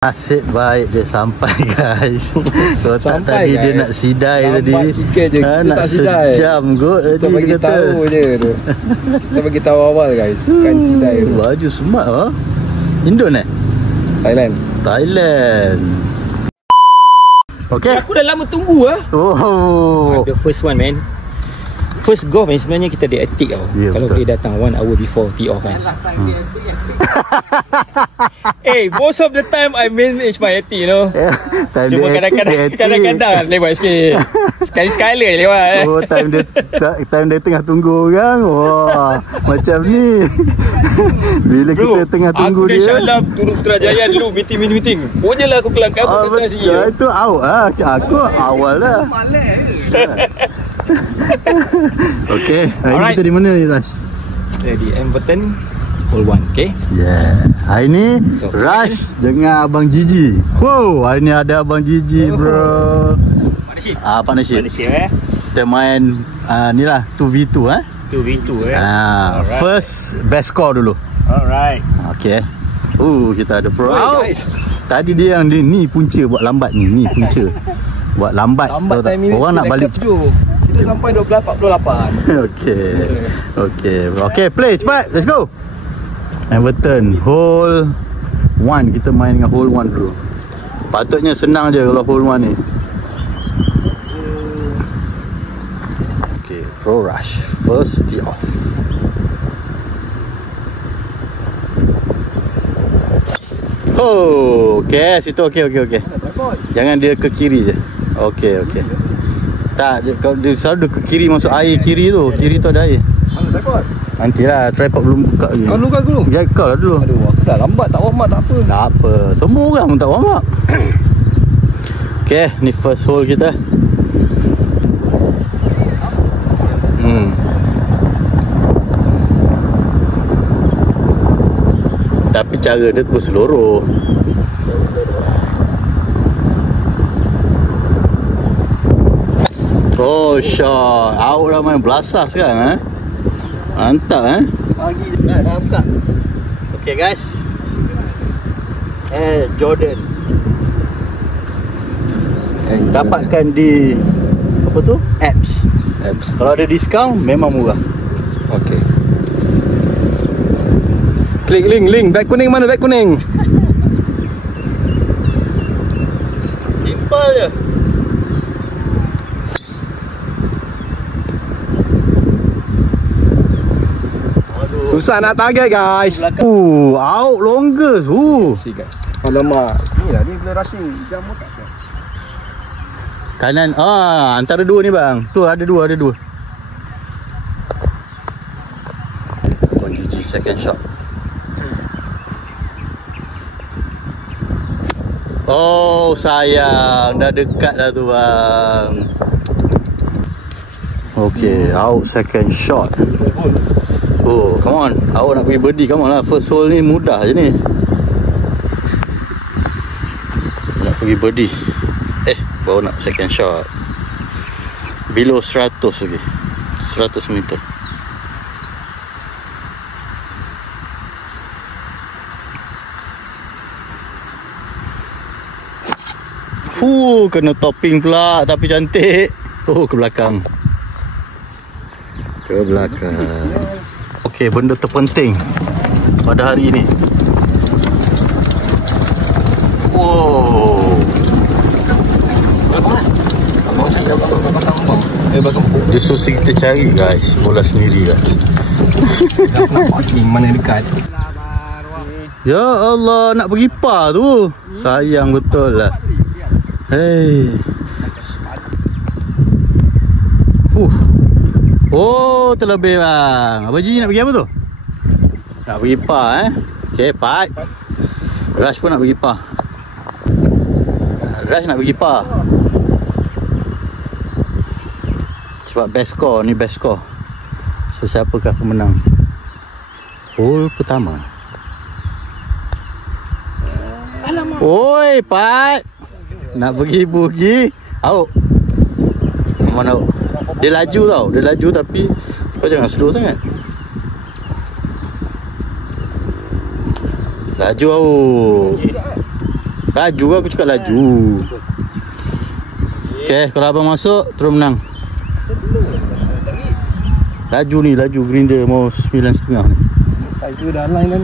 Nasib baik dia sampai guys. Kalau tak tadi guys, dia nak sidai tadi. Je, nak sejam kot tadi kita bagi tahu je tu. Kita bagi tahu awal guys, kan sidai tu. Baju smart ha. Indon Thailand. Okay. Aku dah lama tunggu ah. Oh. The first one man. First golf ni sebenarnya kita ada etik tau. Yeah, kalau dia datang 1 hour before tee off kan. Most of the time I manage my etik, you know. Cuma kadang-kadang lewat sikit. Sekali-sekala lewat. Oh, time dia tengah tunggu orang. Wah, macam ni. Bila bro, kita tengah tunggu dia. Aku dah Syalam turun Putrajaya dulu meeting. Punyalah aku kelang kabut kata sikit. Itu out ah. Aku awal lah. Okay, hari ni kita di mana ni Rush? Di Everton Hole 1, okay? Yeah. Hari ni Rush dengan Abang Gigi. Wow, hari ni ada Abang Gigi bro. Partnership. Kita main ni lah 2v2 2v2 first best score dulu. Alright. Okay. Kita ada pro out. Tadi dia yang ni punca buat lambat ni. Ni punca. Buat lambat orang nak balik cepat. Kita sampai 12.48. Okay, play cepat. Let's go. Everton hole 1. Kita main dengan hole 1 dulu. Patutnya senang je kalau hole 1 ni. Okay, Pro Rush first tee off. Okay, situ okay. Jangan dia ke kiri je. Okay. Tak, kalau dia selalu ke kiri, masuk air kiri tu. Kiri tu ada air. Nantilah, tripod belum buka je. Kau buka dulu? Ya, kau lah dulu. Aduh, aku dah lambat, tak warm up, tak apa. Tak apa, semua orang pun tak warm up. Okay, ni first hole kita. Tapi cara dia terus seluruh. Oh, shot. Out dah main belasah sekarang mantap Pagi je dah buka. Okay guys, Jordan dapatkan di apa tu? Apps. Kalau ada diskaun memang murah. Okay. Klik link. Beg kuning mana beg kuning? Simple je. Susah nak target guys. Out longest. See guys. Alamak. Ni lah, ni bila rushing jam tak sah. Kanan. Antara dua ni bang. Tu ada dua. Gigi second shot. Oh sayang, dah dekat dah tu bang. Okay, out second shot. Come on. Awak nak pergi birdie, come on lah. First hole ni mudah je ni. Nak pergi birdie. Baru nak second shot. Below 100 lagi. 100 meter. Kena topping pula. Tapi cantik. Ke belakang. Okay, benda terpenting pada hari ini. Justru kita cari guys, bola sendiri guys. Mana dekat. Ya Allah, nak pergi par tu. Sayang betul lah. Terlebih bang. Abang Ji nak pergi apa tu? Nak pergi par Cepat. Rush pun nak pergi par. Cepat best score. Ni best score. So siapakah pemenang hole pertama? Alamak. Oi Pat, nak pergi bugi. Mana dia laju tau. Tapi kau jangan slow sangat. Laju Laju aku cakap laju. Okay, kalau abang masuk terus menang. Laju ni, laju grinder mau 9.5 ni. Laju dah line kan.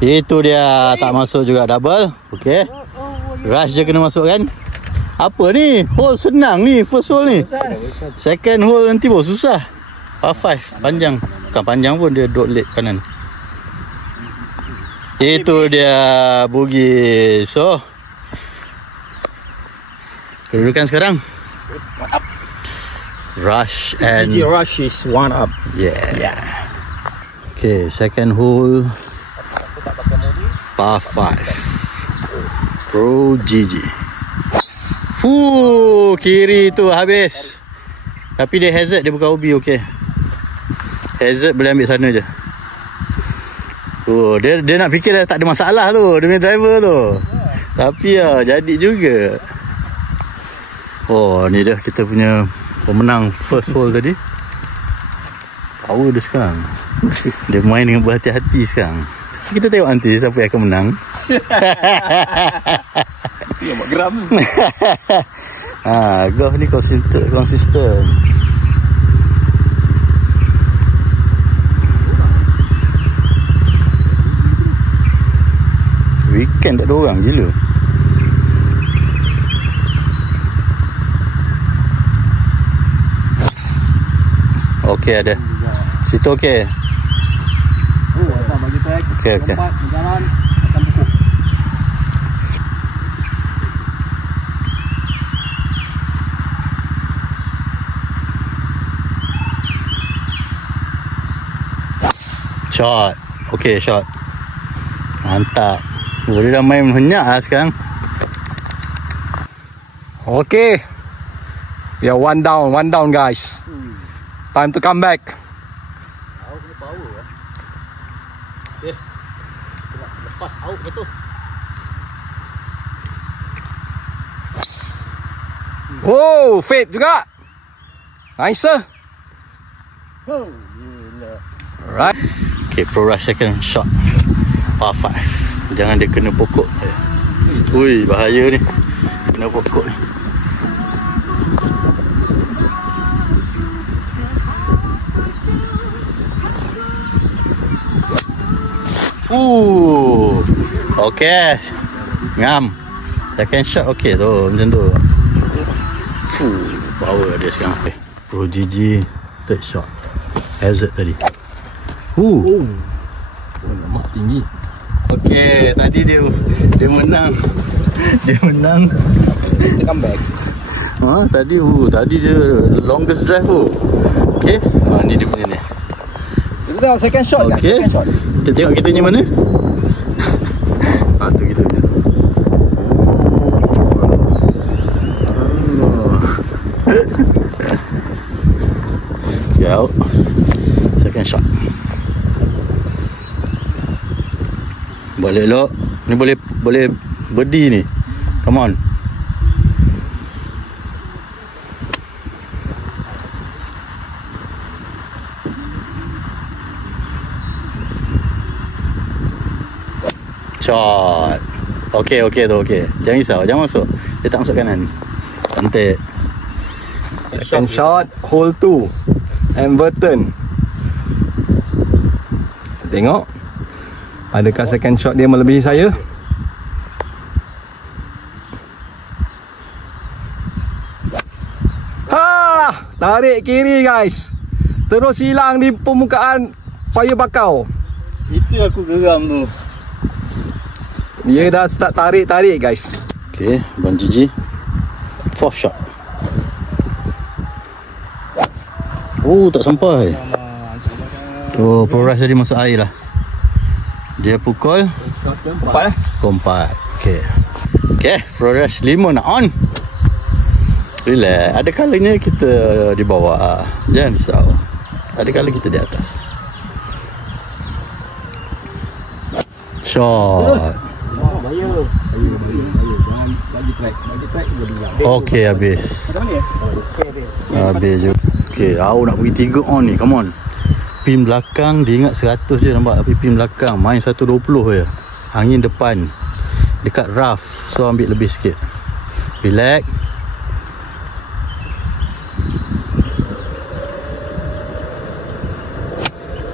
Itu dia, tak masuk juga double. Okay, Rush je kena masuk kan. Apa ni? Hole senang ni, first hole ni. Second hole nanti bos susah. Par 5 panjang. Bukan panjang pun, dia dot leg kanan. Itu dia bogey. So kedudukan sekarang Rush and Rush is 1 up. Yeah. Okay, second hole par 5 Pro GG. Kiri tu habis. Tapi dia hazard, dia bukan OB. Okay, hazard boleh ambil sana je. Dia nak fikir dah tak ada masalah tu, dia punya driver tu. Tapi jadi juga. Ni dia kita punya pemenang first hole tadi. Power dia sekarang. Dia main dengan berhati-hati sekarang. Kita tengok nanti siapa yang akan menang. Dia buat geram. Golf ni konsisten. Weekend tak ada orang gila. Okey, ada. Situ okey. Tak bagi track. Okey. Jalan akan pukul. Shot. Okey, shot. Mantap. Dia dah main henyak lah sekarang. Okay, we are one down guys. Time to come back. Out ni power lah. Okay, lepas out betul. Oh, fade juga. Nice. Alright. Okay, Pro Rush second shot par 5. Jangan dia kena pokok. Ui, bahaya ni. Kena pokok ni. Okay. Ngam. Second shot okay tu, macam tu. Power dia sekarang. Pro GG third shot. Hazard tadi. Lemak tinggi. Okay, tadi dia menang. Dia menang. Comeback. Tadi dia longest drive tu. Okay, ni dia punya ni. Kita second shot. Okay, Second shot. kita tengok kita ni mana. Tu kita punya. Okay, out. Second shot. Balik elok. Ni boleh birdie ni. Come on. Shot. Okay tu okay. Jangan risau, jangan masuk. Dia tak masuk kanan. Cantik. Second shot, hole 2 Everton. Kita tengok adakah second shot dia melebihi saya. Tarik kiri guys. Terus hilang di permukaan paya bakau. Itu aku geram tu. Dia dah start tarik guys. Okay, Bang Gigi. Fourth shot. Tak sampai. Pro Rush tadi masuk air lah. Dia pukul keempat. Okay, Pro Rush 5 nak on. Relax. Ada kalanya kita di bawah. Jangan risau. Ada kala kita di atas. Shot. Bahaya. Jangan bagi track. Okay, habis. Habis je. Okay, aku nak pergi 3 on ni. Come on. pin belakang dia ingat 100 je nampak, tapi pin belakang main 120 je. Angin depan dekat rough, so ambil lebih sikit. Relax.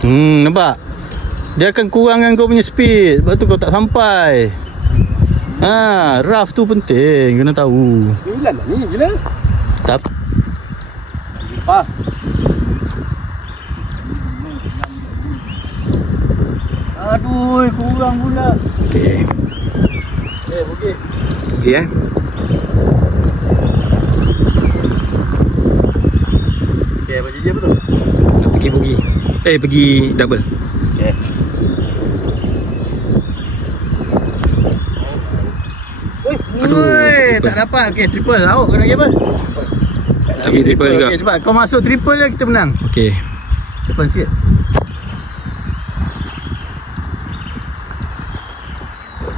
Nampak? Dia akan kurangkan kau punya speed, sebab tu kau tak sampai. Rough tu penting, kena tahu. 9 dah ni, gila. Tak. Apa? Aduh, kurang pula. Okey. Okey. Okey Okey, apa jijik apa tu? Pergi bogey. Pergi double. Okey. Oi, tak dapat. Okey, triple. Awak kena lagi apa? Lagi triple juga. Okey, cepat. Kau masuk triple je kita menang. Okey. Depan sikit.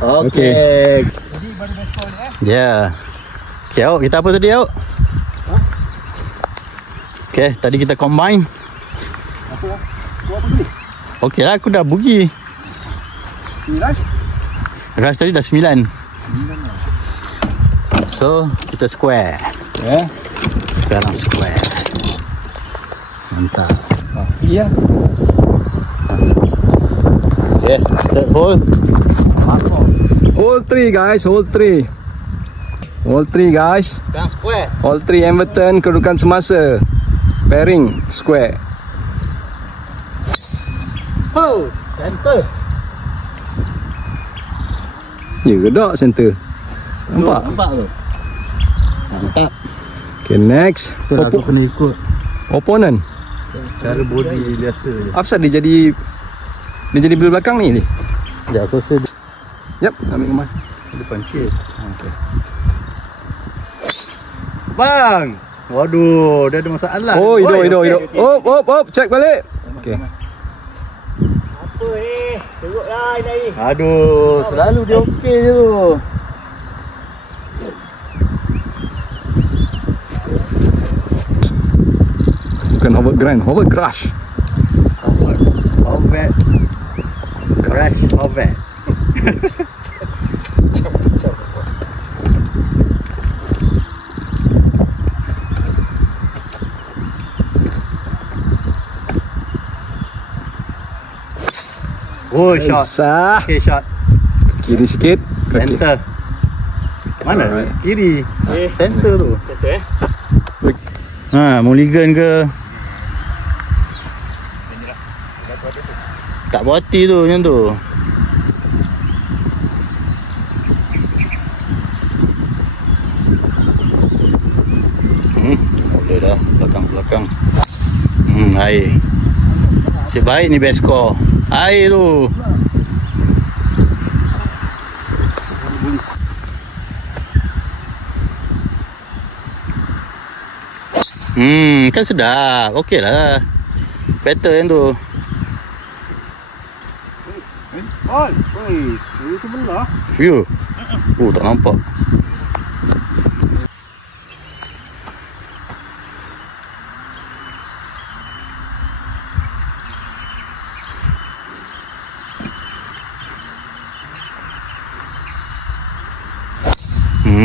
Okey. Ya. Okey, awak kita apa tadi awak? Okey, tadi kita combine. Apa tadi? Okey lah, aku dah boogie. 9. Rush tadi dah 9. So, kita square. Ya. Sekarang square. Mantap. Iya. Okay, third hole. Hole 3 guys, hole 3. Hole 3 guys. Sekarang square. Hole 3 Everton, kedudukan semasa. Pairing square. Oh, center. Ya ke tak center? Nampak? Nampak tu. Mantap. Okay, next. Tu dah aku kena ikut Opponent. cara body biasa je. Apasal dia jadi belah belakang ni? Sekejap aku rasa Yap, ambil gambar. depan sikit. Okey. Bang. Waduh, dia ada masalah. Oh, hidup. okey. Op, check balik. Okey. Apa ni? Teruk lah ni. Aduh, selalu dia okey je tu. Bukan Howard Grant, Howard Crush. Hovet. Crash Hovet. Oh, shot. Sah. Okay, shot. Kiri sikit. Okey. Center. Mana? Alright. Kiri. Center tu. Betul Mulligan ke? Tak puas hati tu macam tu. Boleh dah belakang. Air. Nasib baik ni best score. Air tu. Kan sedap. Okey lah. Better yang tu. Itu benar. View. Tak nampak.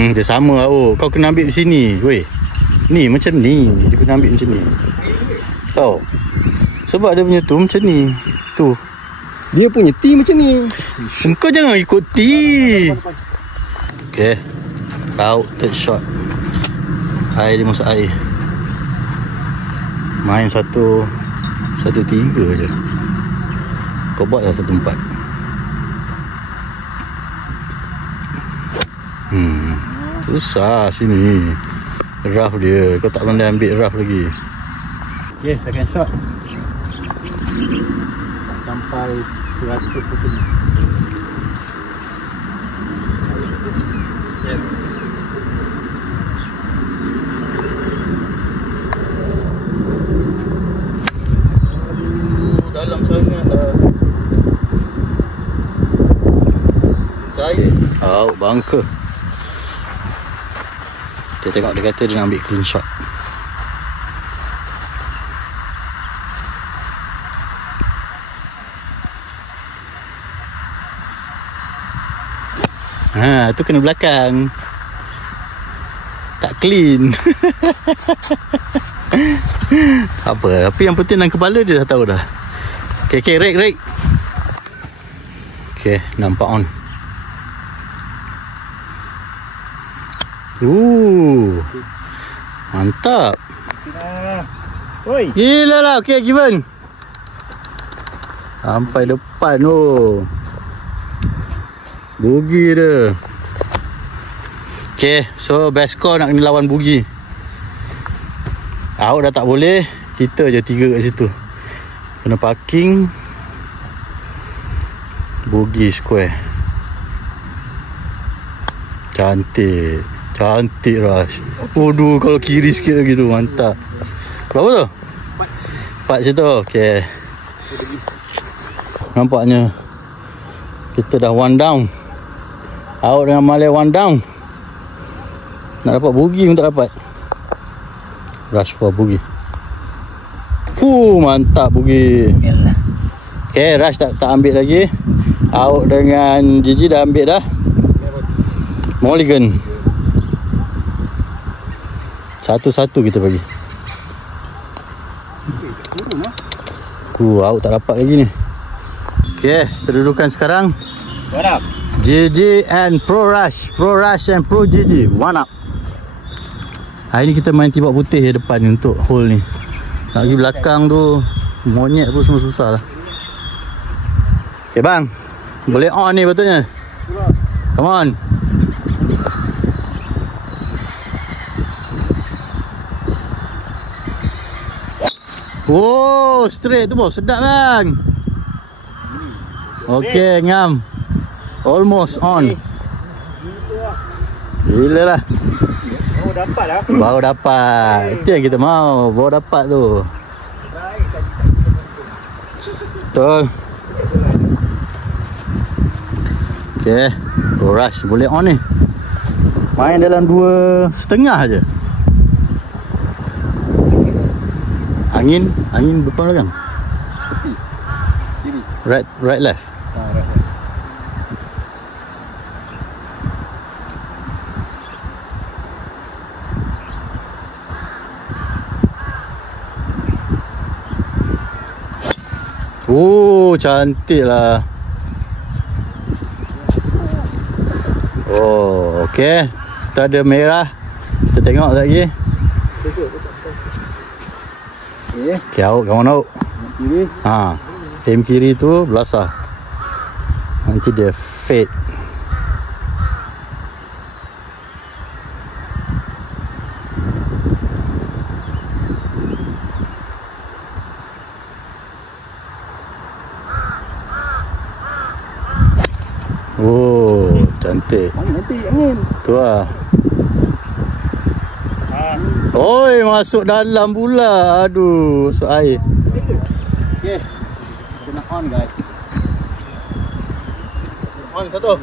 Dia sama lah. Oh, kau kena ambil di sini. Weh. Ni macam ni. Dia kena ambil macam ni. Tahu? Sebab dia punya tu macam ni. Tu. Dia punya T macam ni. Kau jangan ikut T. Okay. Out third shot. Air dia masuk air. Main 1-3 je. Kau buat lah 1-4. Susah sini. Rough dia. Kau tak pandai ambil rough lagi. Okay, second shot. Sampai 100 betul ni. Dalam sangat dah. Cair. Out bunker. Kita tengok dia kata dia nak ambil clean shot. Ha, tu kena belakang. Tak clean. Apa, tapi yang penting dalam kepala dia dah tahu dah. Okay, rake. Okay, nampak on. Mantap. Oi. Gila lah, okay, given. Sampai depan tu. Bugi dia. Okay, so best score nak kena lawan bugi. Out dah tak boleh. Kita je 3 kat situ. Kena parking. Bugi square. Cantik Rush. Waduh, kalau kiri sikit lagi tu mantap. Berapa tu? 4 situ. Okay, nampaknya kita dah one down. Out dengan Malay one down. Nak dapat bugi pun tak dapat. Rush for bugi. Mantap bugi. Okay, Rush tak ambil lagi. Out dengan Gigi dah ambil dah. Mulligan. Satu-satu kita bagi. Out tak dapat lagi ni. Okay, kedudukan sekarang. What up? GG and Pro Rush and Pro GG. One up. Hari ni kita main tibak putih je depan ni untuk hole ni. Nak pergi belakang tu monyet pun semua susah lah. Okay bang, boleh on ni patutnya. Come on. Wow, straight tu bos, sedap bang. Okay, ngam. Almost on. Gila lah. Baru dapat. Itu yang kita mau. Baru dapat tu. Betul. Okay, Pro Rush boleh on ni. Main dalam 2.5 je. Angin depan belakang. Right left. Cantik lah. Okay. Kita ada merah. Kita tengok lagi. Okay, out. Come on out. Kiri. Aim kiri tu belasah. Nanti dia fade. Cantik. Nanti angin. Tu lah. Oi, masuk dalam pula. Aduh, masuk air. Okay. Kita nak on guys. On satu.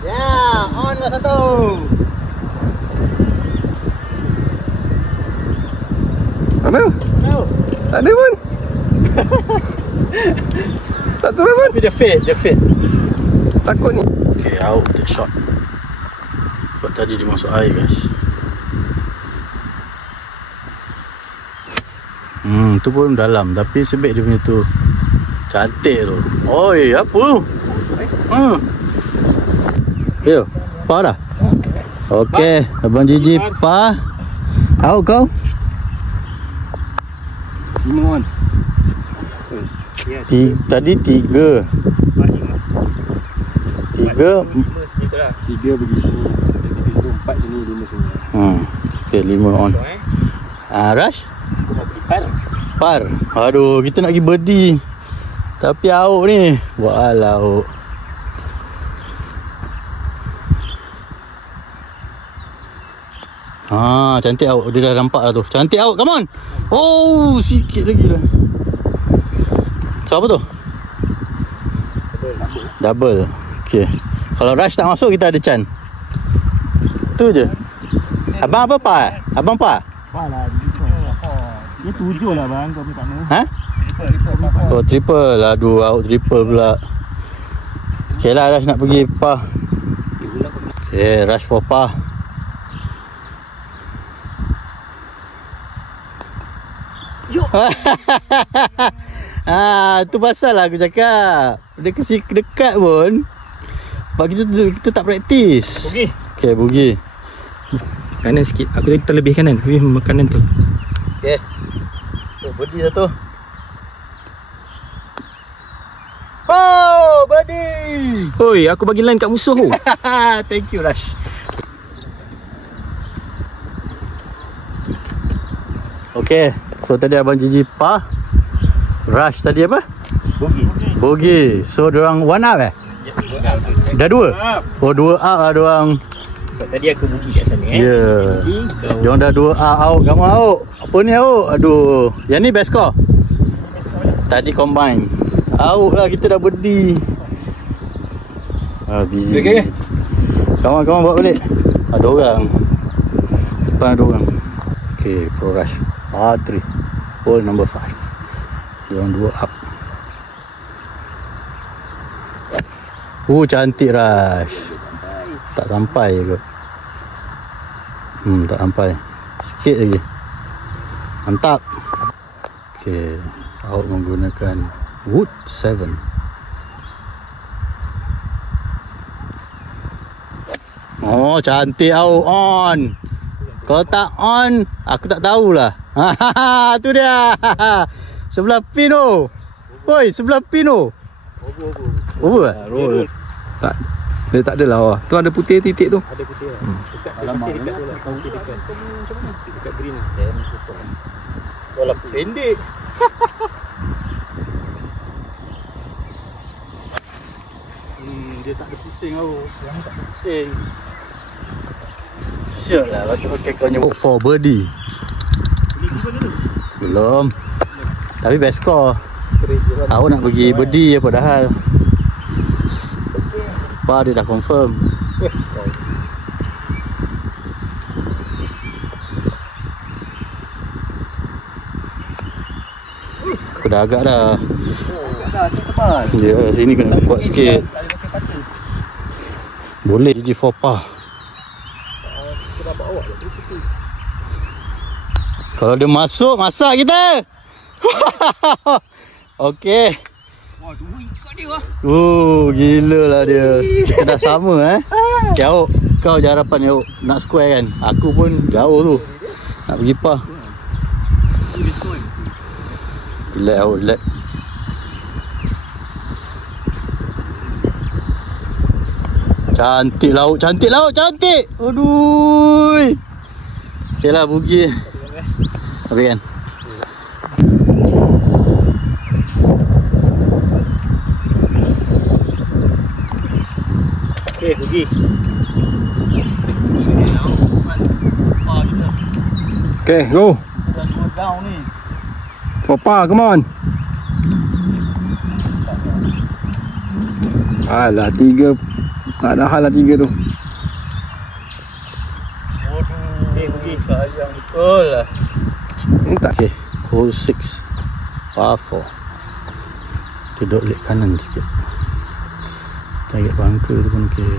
Ya, on lah satu. Mana? Tak ada pun. Tak turun pun. Tapi dia fade. Takut ni. Okay, out take shot. Sebab tadi dia masuk air guys. Tu pun dalam. Tapi sebab dia punya tu cantik tu. Oi, apa? Yo, pa dah? Okay, Abang Gigi pa. Out kau? 5 on. Tadi 3. 3 pergi sini. 3 situ, 4 sini, 5 sini. Okay, 5 on. Rush? Par. Aduh, kita nak pergi birdie. Tapi out ni. Walau. Cantik out. Dia dah nampak lah tu. Cantik out. Come on. Oh, sikit lagi lah. So, apa tu? Double. Okay. Kalau Rush tak masuk, kita ada chance. Tu je. Abang apa pa? Abang pa? Dia 7 lah bang, kau punya kat mana? Ha? Oh, triple. Aduh, out triple pula. Okay lah, Rush nak pergi par. Okay, rush for par. Jom. Tu pasal lah aku cakap. Dia kasi dekat pun. Sebab kita tak praktis. Bugi. Okay, bugi. Kanan sikit. Aku tadi terlebih kanan. Lebih kanan tu. Okay. Oh, birdie satu. Oh, birdie. Oi, aku bagi line kat musuh tu. Thank you, Rush. Okay, so tadi Abang Gigi par. Rush tadi apa? Bugi. Bogey. So diorang one up Dah dua? Oh, dua up lah diorang. Tadi aku bugi kat sana Ya. Diorang dah dua up out. Kamu out. Apa ni out? Aduh. Yang ni best score. Tadi combine. Out lah, kita dah berdi. Busy. Okay. Kawan bawa balik. Ada orang. Depan ada orang. Okay, Pro Rush R3 hole number 5. Diorang dua up. Cantik Rush. Tak sampai kot. Tak sampai. Sikit lagi. Mantap. Okay, out menggunakan wood 7. Oh, cantik out on. Kalau tak on, aku tak tahulah. Tu dia. Sebelah pin tu. Woi, sebelah pin tu. Over. Roll. Tak. Dia tak adalah. Tu ada putih titik tu. Ada putih lah. Dekat tu lah. Masih dekat. Macam mana? Dekat green lah. Walau pendek. Dia tak ada pusing tau. Yang tak ada pusing. Sure lah. Okay, kau nyebut for birdie. Belum. Tapi best score. Aku nak pergi birdie apa dah hal. Par dia dah confirm. Aku dah agak dah. Ya, sini kena kuat sikit. Boleh GG4 par. Kalau dia masuk, masak kita. Okey. Wah, 2 ikat dia lah. Gila lah dia. Kita dah sama Jauh. Kau je harapan Jauh nak square kan. Aku pun jauh tu. Nak pergi par. Relax Jauh, relax. Cantik laut, cantik laut, cantik. Aduh. Okay lah, bugi. Habis kan? Okay, bugi. Okay, go. Dah dua down ni. Papa, come on. Alah, 3. Tak ada hal lah 3 tu. Okay, bugi. Sayang betul lah. Ini tak. Okay, hole 6 par 4. Dia duduk lek kanan sikit. Target bunker tu pun okay.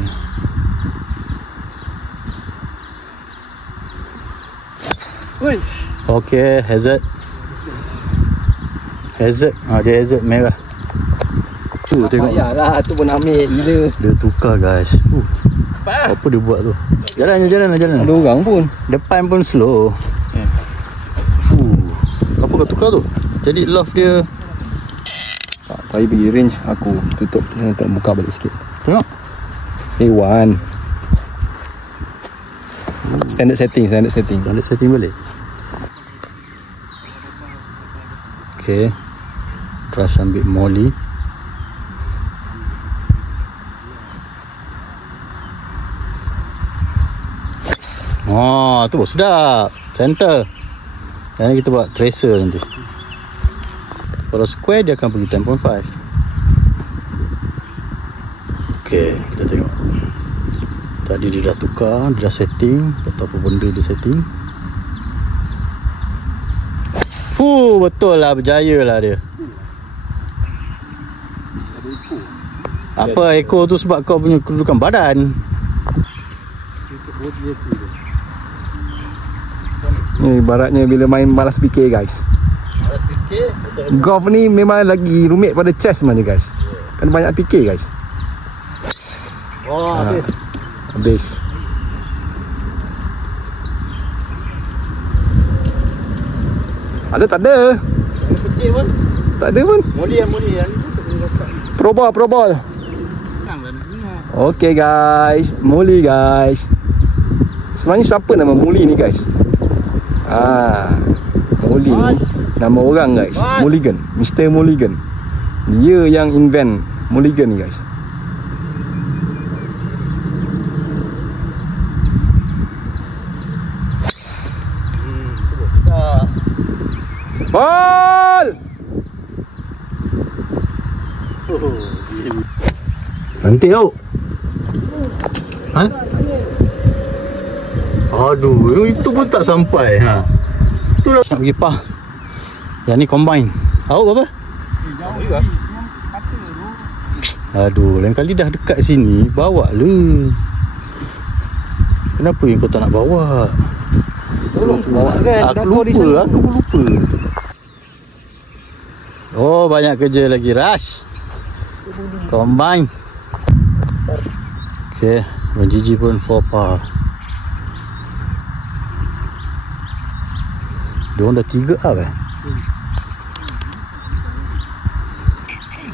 Okay, hazard. Dia hazard merah. Tu tengok. Yalah, tu pun ambil gila. Dia tukar guys. Apa dia buat tu? Jalan. Ada orang pun. Depan pun slow. Apa kau tukar tu? Jadi loft dia. Saya pergi range aku tutup tak buka balik sikit. Tengok. A1. Standard setting. Balik setting balik. Okay. Terus ambil molly. Tu sedap. Center. Dan kita buat tracer nanti. Kalau square dia akan pergi 10.5. Okay, kita tengok. Tadi dia dah tukar, dia dah setting. Tak tahu apa benda dia setting. Betul lah, berjaya lah dia. Apa ekor tu sebab kau punya kedudukan badan. Ni ibaratnya bila main malas fikir guys. Golf ni memang lagi rumit pada chess mana guys. Kan banyak fikir guys. Habis. Ada tak ada? Kecil pun. Tak ada pun. Moli yang Pro ball. Okay guys, Muli guys. Sebenarnya siapa nama Muli ni guys? Muli ni nama orang guys. Mulligan, Mr. Mulligan. Dia yang invent Mulligan ni guys. Ball! Nanti tau. Aduh, itu pun tak sampai. Tu dah nak pergi pah. Yang ni combine. Tahu apa? Jauh juga. Aduh, lain kali dah dekat sini, bawa le. Kenapa yang kau tak nak bawa? Tolong bawa kan. Aku lupa. Oh, banyak kerja lagi. Rush combine. Okay, Abang Gigi pun 4 par. Diorang dah 3 up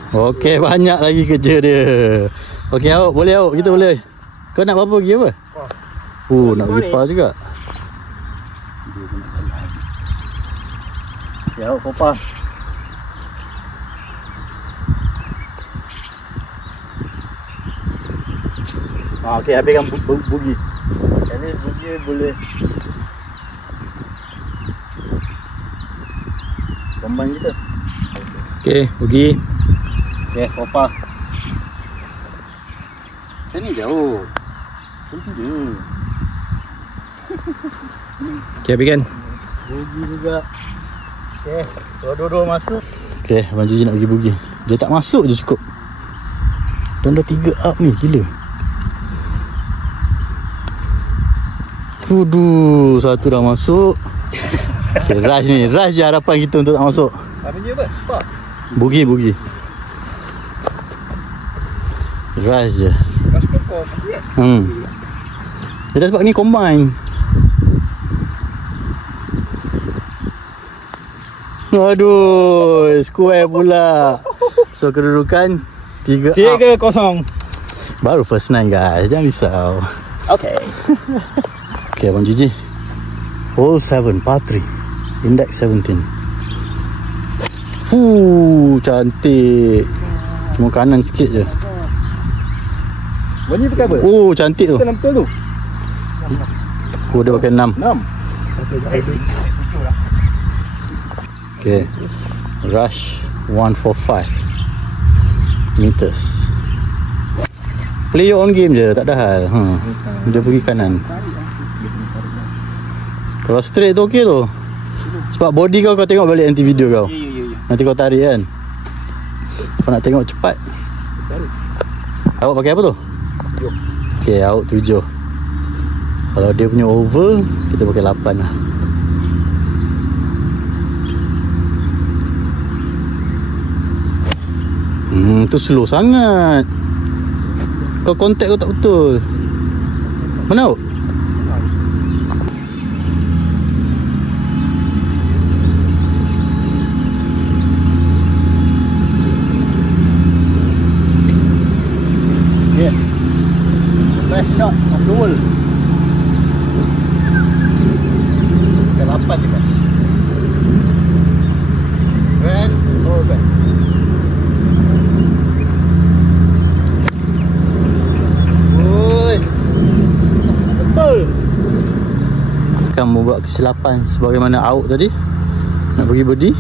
Okay, banyak lagi kerja dia. Okay, awak boleh awak, kita boleh. Kau nak berapa lagi apa? Nak pergi par juga. Okay, awak 4 par. Okay, habiskan bugi. Yang ni bugi boleh combine kita. Okay, pergi. Okay, Popa. Macam ni jauh. Macam je. Okay, habiskan. Bugi juga. Okay, dua-dua masuk. Okay, Abang Gigi nak pergi bugi. Dia tak masuk je cukup. Dan dah 3 up ni, gila. Satu dah masuk. Okay, rush ni. Rush je harapan kita untuk tak masuk. Apa je apa? Bugi. Rush je. Dia dah sebab ni combine. Aduh, square pula. So kedudukan 3 3-0. Baru first 9 guys, jangan risau. Okay. Okay, Abang Gigi. Hole 7, par 3. Index 17. Cantik. Cuma kanan sikit je. Bunyi pakai apa? Cantik tu. Kita nampak tu. Dia pakai 6. Okay. Rush 145 meters. Play your own game je, tak ada hal. Dia pergi kanan. Kalau straight tu okey tu. Sebab body kau tengok balik nanti video kau. Nanti kau tarik kan. Kau nak tengok cepat. Awak pakai apa tu? 7. Okay, awak 7. Kalau dia punya over, kita pakai 8 lah. Tu slow sangat. Kau kontak kau tak betul. Mana awak? Best shot of the world. Ke 8 juga. Grand over. Akan membuat kesilapan sebagaimana out tadi nak pergi birdie.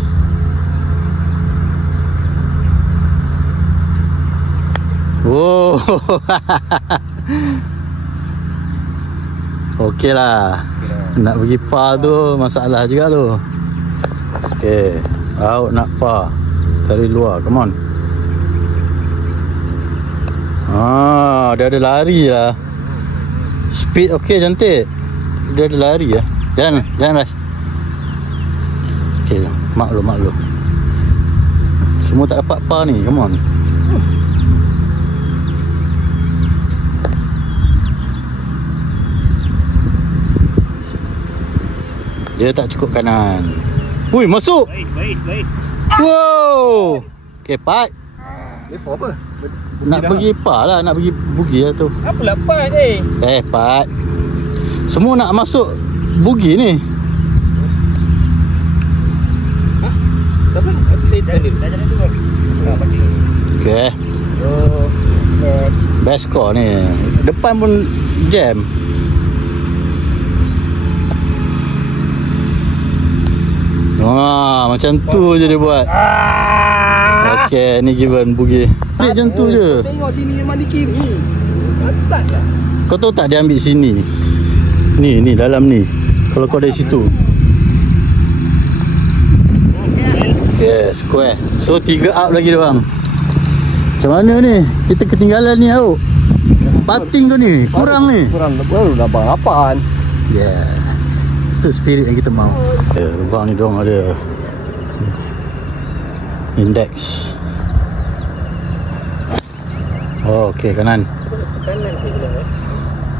Okey lah. Nak pergi par tu masalah juga tu. Okay, out nak par dari luar, come on. Dia ada lari lah. Speed okay, cantik. Dia ada lari lah. Jangan rush. Okay, maklum. Semua tak dapat par ni, come on. Dia tak cukup kanan. Ui, masuk. Baik. Wow. Okay, Pat. Lepas apa? Nak pergi par lah, nak pergi bugi lah tu. Apa lapan ni? Pat. Semua nak masuk bugi ni. Tapi saya dah jalan dulu. Okay. Best score ni. Depan pun jam. Wah, macam tu je dia buat. Okay, ni given bugi. Dia macam tu je. Tengok sini mandi kiri. Pantat lah. Kau tahu tak dia ambil sini? Ni dalam ni. Kalau kau dari situ. Okay, square. So 3 up lagi dia bang. Macam mana ni? Kita ketinggalan ni tau. Putting tu ni kurang ni. Baru dah balapan. Yeah. Itu spirit yang kita mahu. Lubang ni dong ada index. Oh, okey, kanan. Kanan saya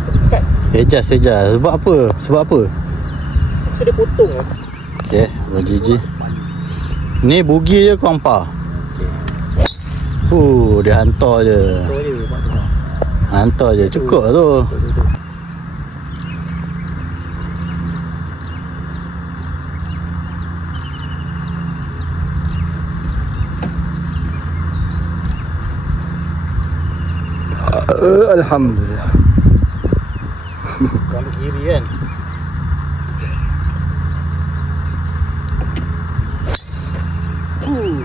Dekat. Ejas. Sebab apa? Saya dah potong. Okey, Abang Gigi. Ni bugi je kau hampa. Dia hantar je. Hantar je, cukup tu. Alhamdulillah. Kalau kiri kan.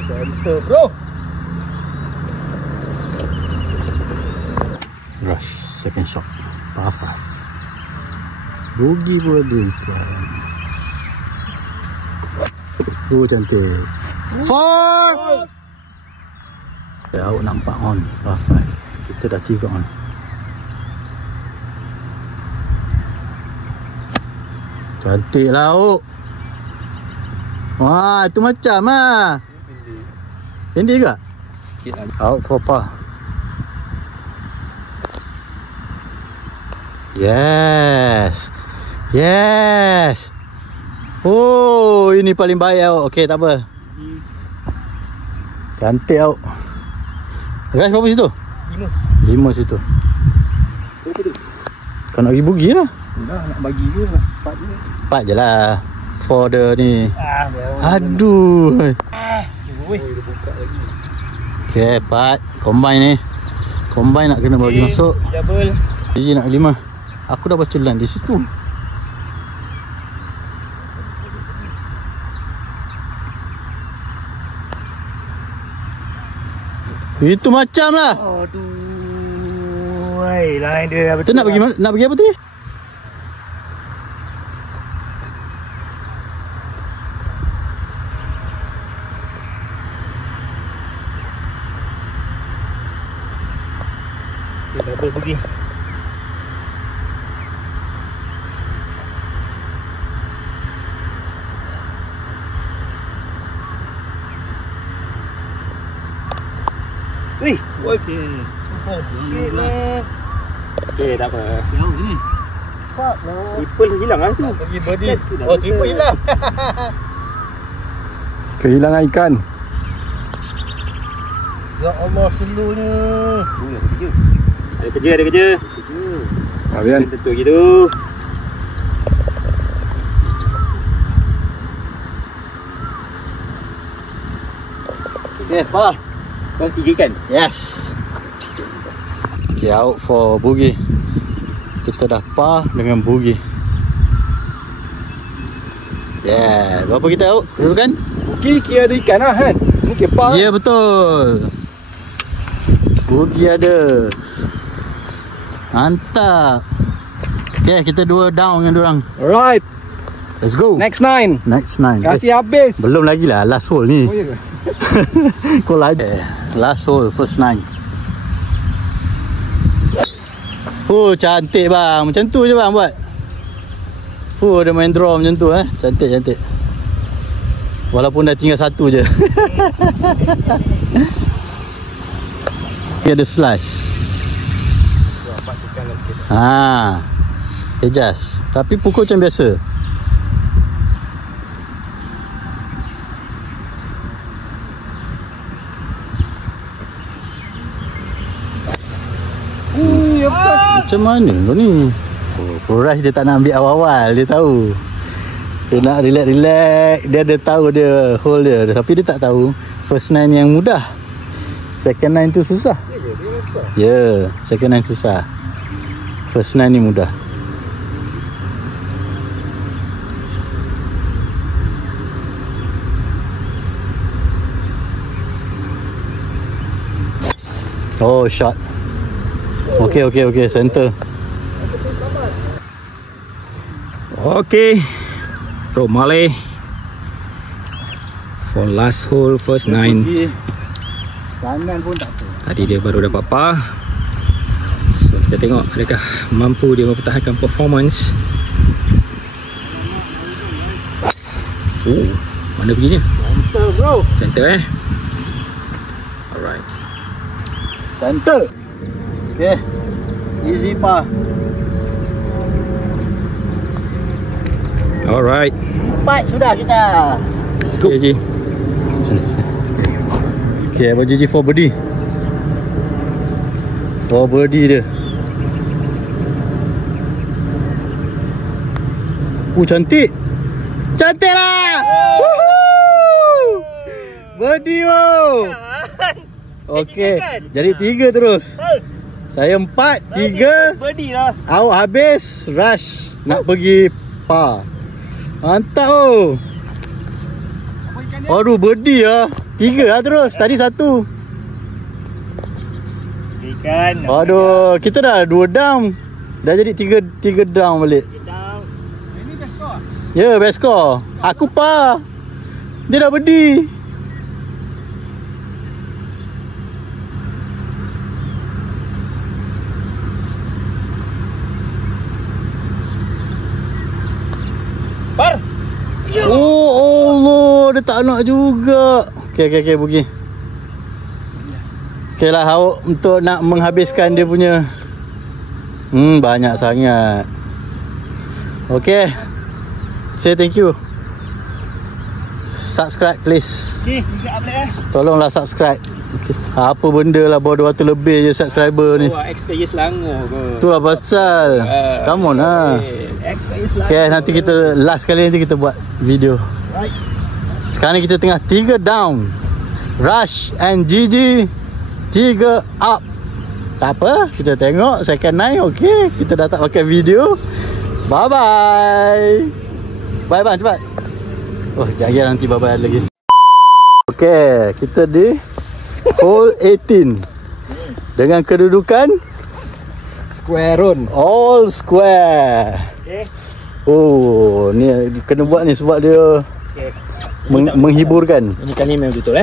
Center bro. Rush, second shot. Par 5. Bugi pun ada ikan. Cantik. 4. Awak nampak on. Par 5. Kita dah 3 on. Cantik lah awak. Wah, itu macam lah. Pendek juga? Sikit lah. Out for par. Yes. Oh, ini paling baik awak. Okey, tak apa. Cantik awak. Guys, berapa situ? 5 situ. Berapa tu? Kau nak pergi bugi lah. Dah nak bagi ke? 4 je. 4 je lah. For the ni. Aduh. Dia buka lagi. Okay, 4. Combine ni. Combine nak kena bagi masuk. Double. Gigi nak 5. Aku dah baca line di situ. Itu macam lah. Aduh. Line dia betul. Nak pergi apa tu ni? Double pergi. Wih, okey. Sikit lah. Okey, tak apa. Jauh sini. Fuck lah. Triple hilang lah tu. Pergi birdie. Oh, triple hilang. Kehilangan ikan. Ya Allah, selunya. Ada kerja. Abian. Tentu gitu. Okay, par. Kau 3 kan? Yes. Okay, out for bugi. Kita dah par dengan bugi. Yeah, berapa kita out? Dulu kan? Bugi kira ada ikan lah kan? Mungkin par. Ya, yeah, betul. Bugi ada. Mantap. Okay, kita 2 down dengan diorang. Alright. Let's go. Next 9. Next 9. Kasih habis. Belum lagi lah, last hole ni. Oh, ya ke? Kau aja. Last hole, first 9. Cantik bang. Macam tu je bang buat. Dia main draw macam tu Cantik. Walaupun dah tinggal satu je. Dia ada slash. Adjust. Tapi pukul macam biasa. Macam mana kau ni? Rush dia tak nak ambil awal-awal. Dia tahu dia nak relax. Dia ada tahu dia hold dia. Tapi dia tak tahu first 9 yang mudah, second 9 tu susah. Ya, second 9 susah. First 9 ni mudah. Oh, shot. Okay, center. Okay, Bro Malay for last hole, first 9. Kanan pun tak apa. Tadi dia baru dapat par. So kita tengok adakah mampu dia mempertahankan performance. Mana perginya? Center bro. Center Alright. Center. Okay, easy par. Alright. 4 sudah kita. Let's go. Okay, Okay, Abang Gigi for birdie. For birdie dia. Cantik. Cantik lah. Birdie wow. Okay, jadi 3 terus. Saya 4, 3. birdie lah. Awak habis, rush nak pergi par. Mantap Aduh, birdie lah. 3 lah terus. Tadi 1. Ikan. Aduh, kita dah 2 down. Dah jadi 3 down balik. Ini best score? Ya, best score. Aku par. Dia dah birdie. Par. Oh Allah, dia tak nak juga. Okay, pergi. Okay lah, awak untuk nak menghabiskan dia punya. Banyak sangat. Okay, say thank you. Subscribe please. Okay, 3 up balik Tolonglah subscribe. Okay. Apa benda lah, bawa 200 lebih je subscriber ni. Expert Selangor ke? Tu lah pasal. Come on lah. Okay, nanti kita last kali nanti kita buat video. Sekarang ni kita tengah 3 down. Rush and Gigi 3 up. Tak apa, kita tengok second 9. Okay, kita dah tak pakai video. Bye bye. Bye bye, cepat. Oh, jangan nanti bye bye lagi. Okay, kita di hole 18 dengan kedudukan Square round. all square. Okay. Oh, ni kena buat ni sebab dia menghiburkan. Ini kali memang betul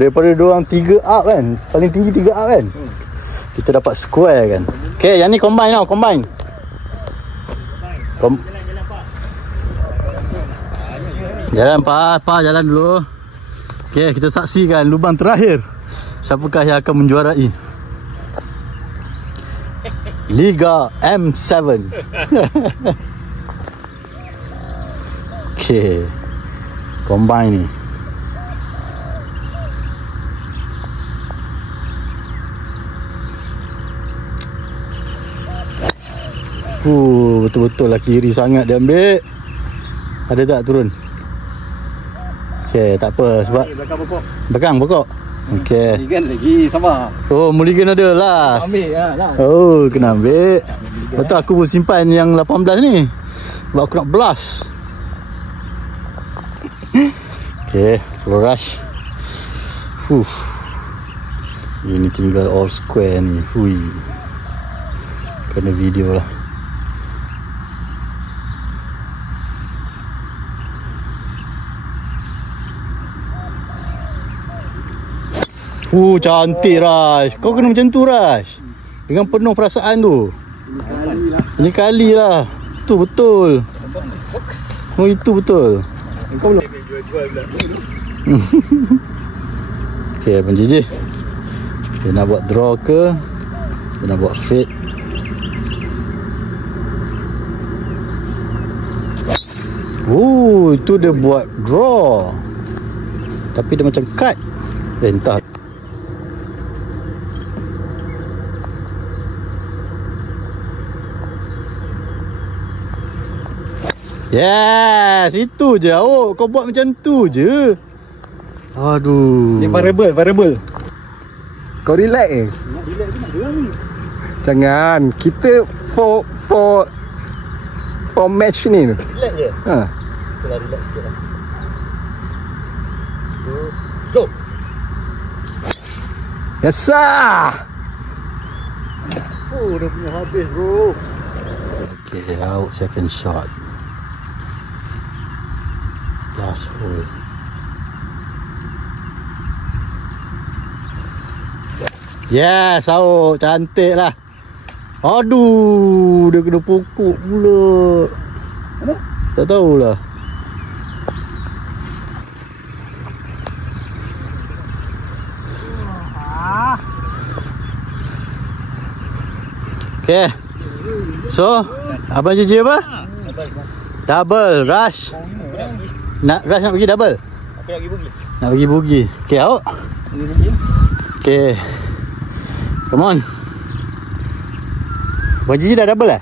Daripada diorang 3 up kan, paling tinggi 3 up kan, kita dapat square kan. Okay, yang ni combine tau, combine. Jalan Pak, jalan dulu. Okay, kita saksikan lubang terakhir. Siapakah yang akan menjuarai Liga M7. Okay, combine ni. Betul-betul lah kiri sangat dia ambil. Ada tak turun? Okay, tak apa sebab belakang pokok. belakang pokok. Okay. Mulligan lagi, sabar. Oh, Mulligan ada lah. Ambil lah. Oh, kena ambil. Betul, aku pun simpan yang 18 ni sebab aku nak blast. Okay, flow rush. Ini tinggal all square ni. Kena video lah. Cantik Rash. Kau kena macam tu Rash. Dengan penuh perasaan tu. Ini kali lah. Tu betul. Oh itu betul. Kau belum. Okay Abang JJ. Dia nak buat draw ke? Dia nak buat fade? Oh, itu dia buat draw. Tapi dia macam cut. Entah. Yes, itu je awak. Kau buat macam tu je. Aduh. Dia variable. Kau relax eh. Jangan. Kita for match ni. Relax je. Ha. Kita relax sikit lah. Go. Yes sir. Oh, dah punya habis bro. Okay, out second shot. Last hole. Yes, awak cantik lah. Aduh, dia kena pokok pula. Mana? Tak tahulah. Okay. So, Abang JJ apa? Double rush. Nak rush nak pergi double? Aku nak pergi boogie. Nak pergi boogie. Okay, awak? Pergi boogie. Okay. Come on. Abang JJ dah double lah?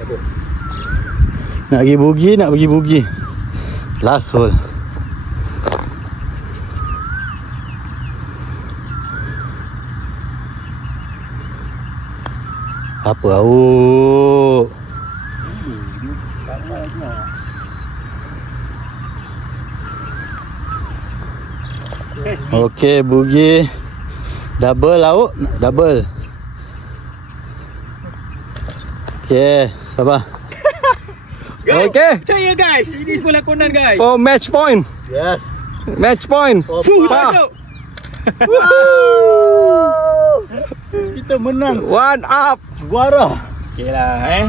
Double. Nak pergi boogie. Last hole. Apa awak? Okay, boogie. Double awak. Double. Okay, sabar. Okay. Percaya guys. Ini semua lakonan guys. For match point. Yes. Match point. Masuk. Kita menang. One up. Juara. Okay lah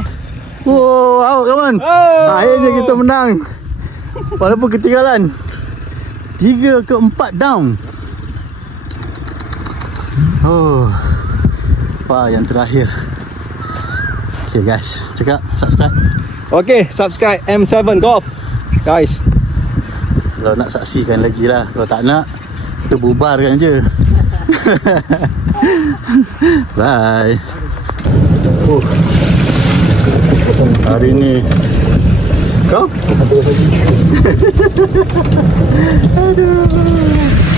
Wow, awak kawan. Akhirnya kita menang. Walaupun ketinggalan 3 ke 4 down. Oh. Wah, yang terakhir. Okay guys, cakap subscribe. Okay, subscribe M7 Golf. Guys. Kalau nak saksikan lagi lah. Kalau tak nak, kita bubarkan je. Bye. Hari ni kau? Aduh.